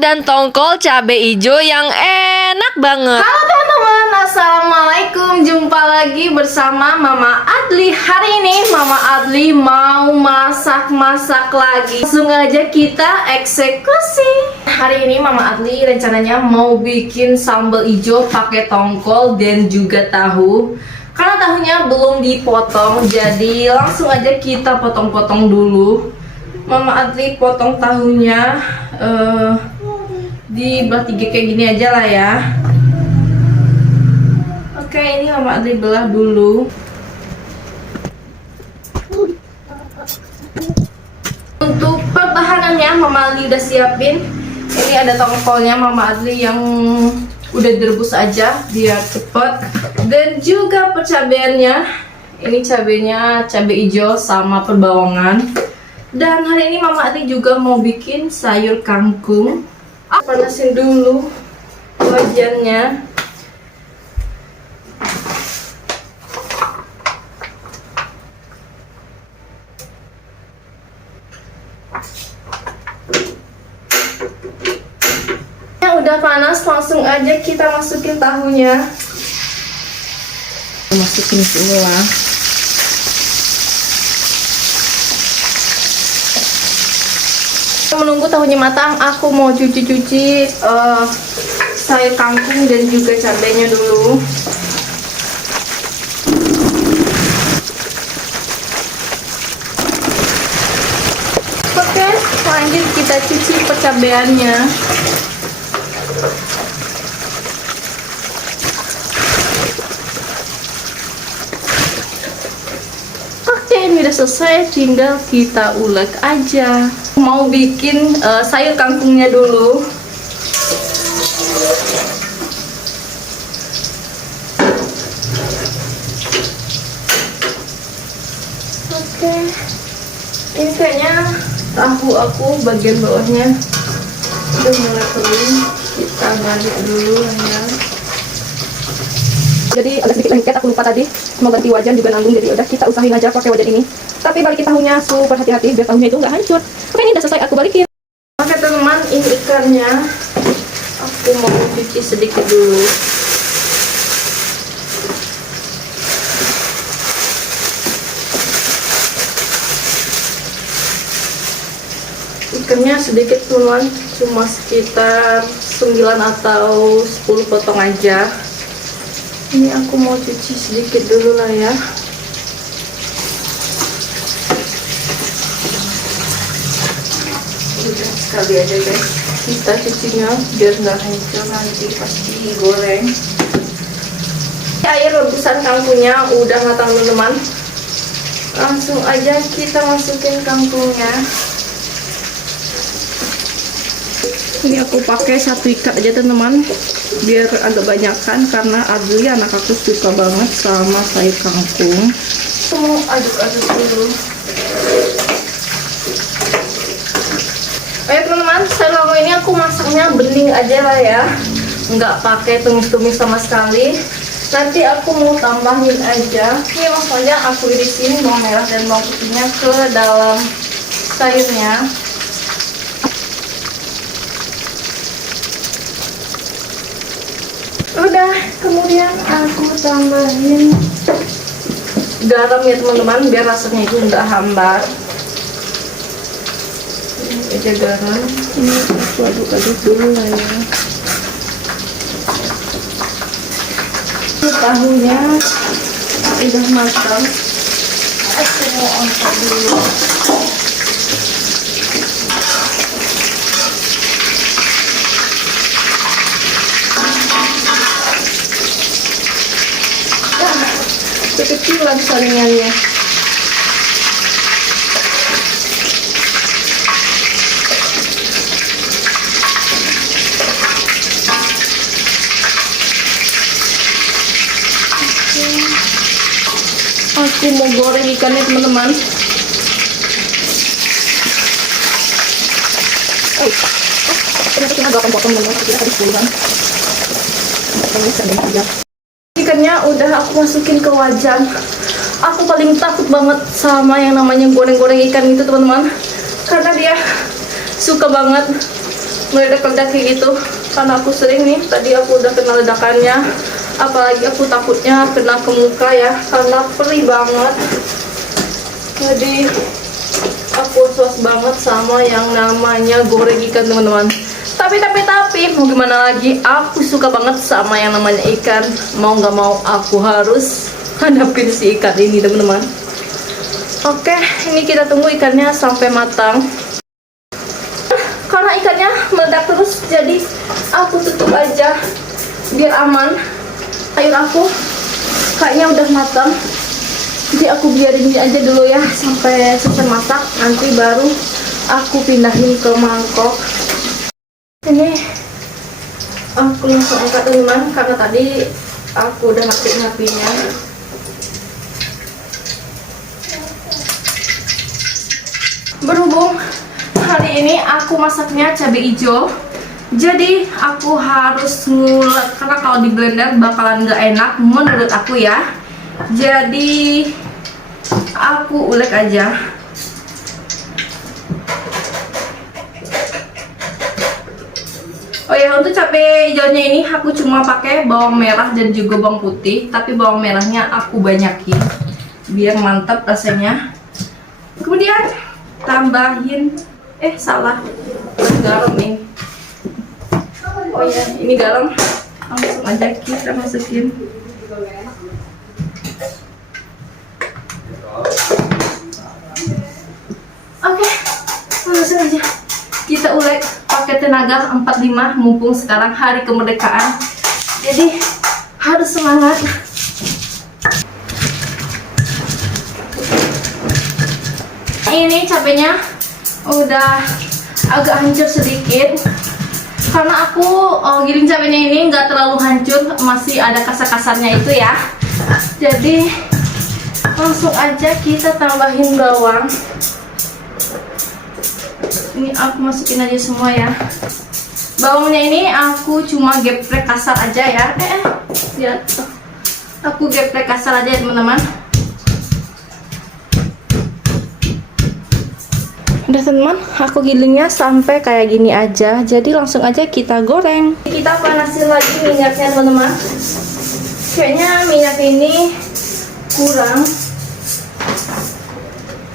dan tongkol cabe hijau yang enak banget. Halo teman-teman, assalamualaikum. Jumpa lagi bersama Mama Adli. Hari ini Mama Adli mau masak-masak lagi. Langsung aja kita eksekusi. Hari ini Mama Adli rencananya mau bikin sambal hijau pakai tongkol dan juga tahu. Karena tahunya belum dipotong, jadi langsung aja kita potong-potong dulu. Mama Adli potong tahunya di belah tiga kayak gini aja lah ya. Oke, ini Mama Adli belah dulu. Untuk perbahanannya Mama Adli udah siapin. Ini ada tongkolnya Mama Adli yang udah direbus aja biar cepet. Dan juga percabeannya. Ini cabenya cabai hijau sama perbawangan. Dan hari ini Mama Adli juga mau bikin sayur kangkung. Panasin dulu wajannya. Yang udah panas, langsung aja kita masukin tahunya. Masukin semua. Menunggu tahunya matang, aku mau cuci-cuci sayur kangkung dan juga cabenya dulu. Oke, lanjut kita cuci percabeannya. Ini udah selesai, tinggal kita ulek aja. Mau bikin sayur kangkungnya dulu. Oke, ini kayaknya tahu aku bagian bawahnya udah mulai kering. Kita balik dulu ya. Jadi agak sedikit lengket, aku lupa tadi mau ganti wajan juga nanggung, jadi udah kita usahain aja pakai wajan ini. Tapi balikin tahunya super hati-hati biar tahunya itu nggak hancur. Oke, ini udah selesai, aku balikin. Oke teman-teman, ini ikannya aku mau cuci sedikit dulu. Ikannya sedikit teman, cuma sekitar 9 atau 10 potong aja. Ini aku mau cuci sedikit dulu lah ya. Udah sekali aja guys, kita cucinya biar nggak hancur nanti pasti digoreng. Air rebusan kangkungnya udah matang teman-teman. Langsung aja kita masukin kangkungnya. Ini aku pakai satu ikat aja teman-teman, biar agak banyakan karena Adli anak aku suka banget sama sayur kangkung. Mau aduk-aduk dulu. Oke teman-teman, sayur kangkung ini aku masaknya bening aja lah ya, nggak pakai tumis-tumis sama sekali. Nanti aku mau tambahin aja. Ini langsung aja aku irisin bawang merah dan bawang putihnya ke dalam sayurnya. Udah, kemudian aku tambahin garam ya teman-teman, biar rasanya itu nggak hambar. Ini aja garam. Ini aku aduk-aduk dulu lah ya. Ini tahunya udah matang. Aku mau angkat dulu. Kecilan saringannya. Aku mau goreng ikannya teman-teman. Ternyata kita agak potong teman-teman, kita tadi 10-an. Ikannya udah aku masukin ke wajan. Aku paling takut banget sama yang namanya goreng-goreng ikan itu teman-teman, karena dia suka banget meledak-ledak kayak gitu, karena aku sering nih, tadi aku udah kena ledakannya, apalagi aku takutnya kena ke muka ya, karena perih banget. Jadi aku was-was banget sama yang namanya goreng ikan teman-teman. Tapi mau gimana lagi, aku suka banget sama yang namanya ikan. Mau nggak mau aku harus hadapin si ikan ini teman-teman. Oke, ini kita tunggu ikannya sampai matang. Karena ikannya meledak terus, jadi aku tutup aja biar aman. Sayur aku kayaknya udah matang, jadi aku biarin ini aja dulu ya sampai selesai masak. Nanti baru aku pindahin ke mangkok. Ini aku langsung angkat teman-teman, karena tadi aku udah ngapi-ngapinya. Berhubung hari ini aku masaknya cabai hijau, jadi aku harus ngulek, karena kalau di blender bakalan gak enak menurut aku ya. Jadi aku ulek aja. Oh ya, untuk cabai hijaunya ini aku cuma pakai bawang merah dan juga bawang putih, tapi bawang merahnya aku banyakin biar mantap rasanya. Kemudian tambahin salah, garam nih. Oh ya, ini garam, langsung aja kita masukin. Oke, langsung aja kita ulek pakai tenaga 45, mumpung sekarang hari kemerdekaan, jadi harus semangat. Ini cabenya udah agak hancur sedikit, karena aku giling cabenya ini nggak terlalu hancur, masih ada kasar-kasarnya itu ya. Jadi langsung aja kita tambahin bawang. Ini aku masukin aja semua ya. Bawangnya ini aku cuma geprek kasar aja ya. Jatuh. Aku geprek kasar aja ya teman-teman. Udah teman, aku gilingnya sampai kayak gini aja. Jadi langsung aja kita goreng. Kita panasin lagi minyaknya teman-teman. Kayaknya minyak ini kurang,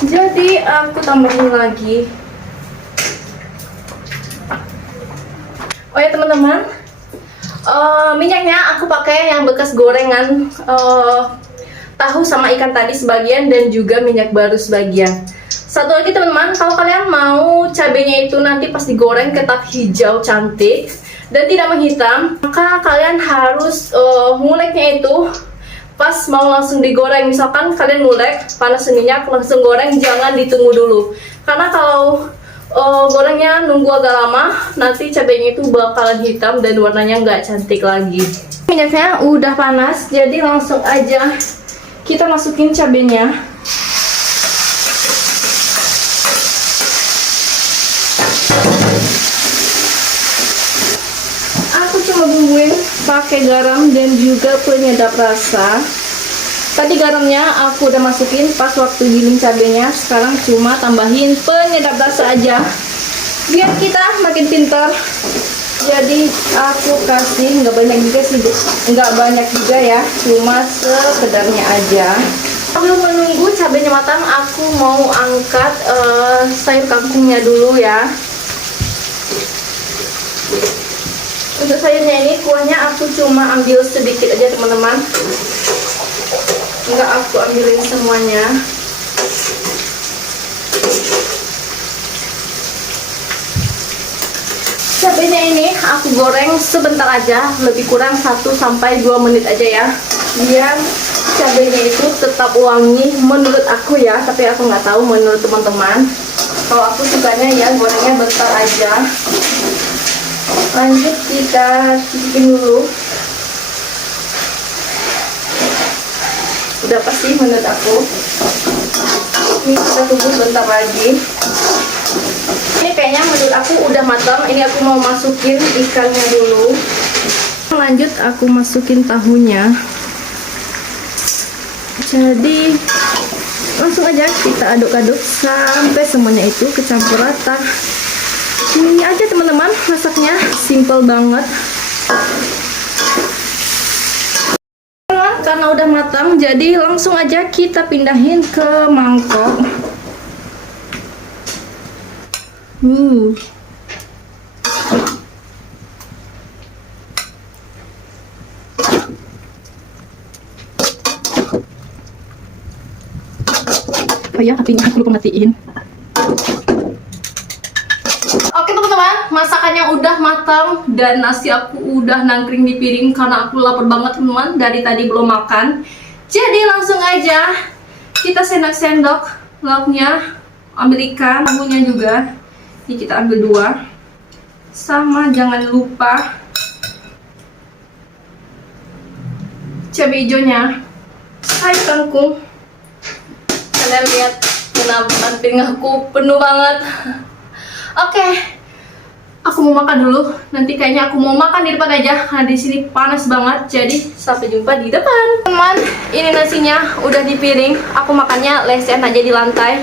jadi aku tambahin lagi. Oh ya teman-teman, minyaknya aku pakai yang bekas gorengan tahu sama ikan tadi sebagian, dan juga minyak baru sebagian. Satu lagi teman-teman, kalau kalian mau cabenya itu nanti pas digoreng tetap hijau cantik dan tidak menghitam, maka kalian harus nguleknya itu pas mau langsung digoreng. Misalkan kalian ngulek, panasin minyak, langsung goreng, jangan ditunggu dulu. Karena kalau gorengnya nunggu agak lama, nanti cabenya itu bakalan hitam dan warnanya nggak cantik lagi. Minyaknya udah panas, jadi langsung aja kita masukin cabenya. Aku cuma bumbuin pakai garam dan juga penyedap rasa. Tadi garamnya aku udah masukin pas waktu giling cabenya, sekarang cuma tambahin penyedap rasa aja biar kita makin pintar. Jadi aku kasih nggak banyak juga sih, nggak banyak juga ya, cuma sekedarnya aja. Sambil menunggu cabenya matang, aku mau angkat sayur kangkungnya dulu ya. Untuk sayurnya ini kuahnya aku cuma ambil sedikit aja teman-teman, nggak aku ambilin semuanya. Cabenya ini aku goreng sebentar aja, lebih kurang 1-2 menit aja ya, biar cabenya itu tetap wangi menurut aku ya, tapi aku nggak tahu menurut teman-teman. Kalau aku sukanya ya gorengnya bentar aja. Lanjut kita cicipin dulu. Udah pasti menurut aku. Ini kita tunggu bentar lagi. Ini kayaknya menurut aku udah matang. Ini aku mau masukin ikannya dulu. Lanjut aku masukin tahunya. Jadi langsung aja kita aduk-aduk sampai semuanya itu kecampur rata. Ini aja teman-teman, masaknya simple banget. Karena udah matang, jadi langsung aja kita pindahin ke mangkok. Oh ya, apinya aku lupa matiin. Oke teman-teman, masakannya udah matang dan nasi aku udah nangkring di piring karena aku lapar banget teman-teman, dari tadi belum makan. Jadi langsung aja kita sendok-sendok lauknya, ambil ikan, bumbunya juga. Ini kita ambil 2. Sama jangan lupa cabai hijaunya. Hai kangkung. Kalian lihat penampakan piring aku penuh banget. Oke, aku mau makan dulu. Nanti kayaknya aku mau makan di depan aja karena di sini panas banget. Jadi sampai jumpa di depan. Teman, ini nasinya udah di piring. Aku makannya lesen aja di lantai.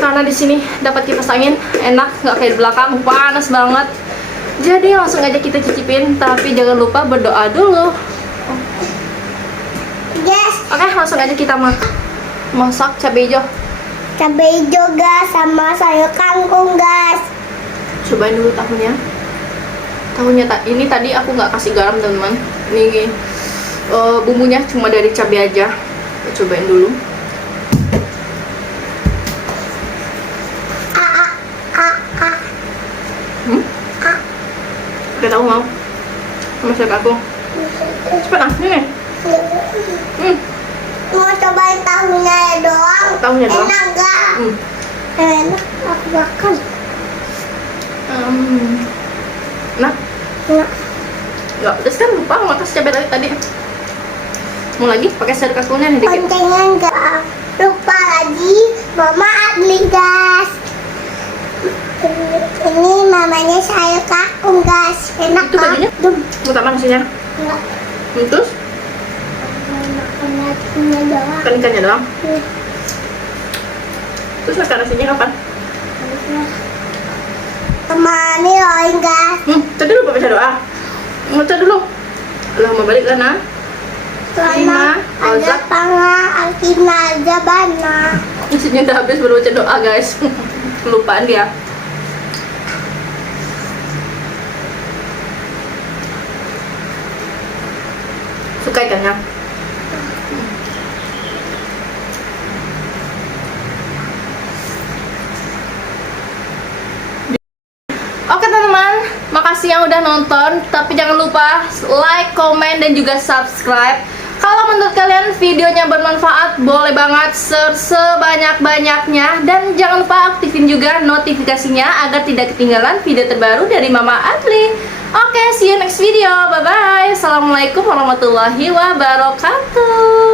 Karena di sini dapat kipas angin, enak, nggak kayak di belakang panas banget. Jadi langsung aja kita cicipin. Tapi jangan lupa berdoa dulu. Yes, Oke, langsung aja kita masak cabai hijau. cabai hijau guys, sama sayur kangkung guys. Cobain dulu tahunya. Ini tadi aku nggak kasih garam teman-teman. Ini bumbunya cuma dari cabai aja. Kita cobain dulu. Udah tahu mau? Masak aku. Cepat ah, ini. Mau cobain tahunya doang. Tahunya doang. Enak gak? Enak, aku makan. Nah, Enak. nggak pedes kan? Lupa mau kasih cabai tadi. Mau lagi pakai sayur kangkungnya nih dikit. Kontennya enggak lupa lagi Mama Adli guys. Ini mamanya sayur kangkung guys. Enak Itu bajunya? Mau tak nasinya? Enggak. Terus? Makan nasinya doang. Kan ikannya doang. Terus makan nasinya kapan? Temani loin guys. Tadi lupa baca doa. Baca dulu. Allahumma barik lana. Selama ada Ozak. panga alkina aja bana. Nasinya udah habis baru baca doa guys. Kelupaan dia. Suka ikannya? Oke teman-teman, makasih yang udah nonton. Tapi jangan lupa like, komen, dan juga subscribe. Kalau menurut kalian videonya bermanfaat, boleh banget share sebanyak-banyaknya. Dan jangan lupa aktifin juga notifikasinya agar tidak ketinggalan video terbaru dari Mama Adli. Oke, see you next video. Bye-bye. Assalamualaikum warahmatullahi wabarakatuh.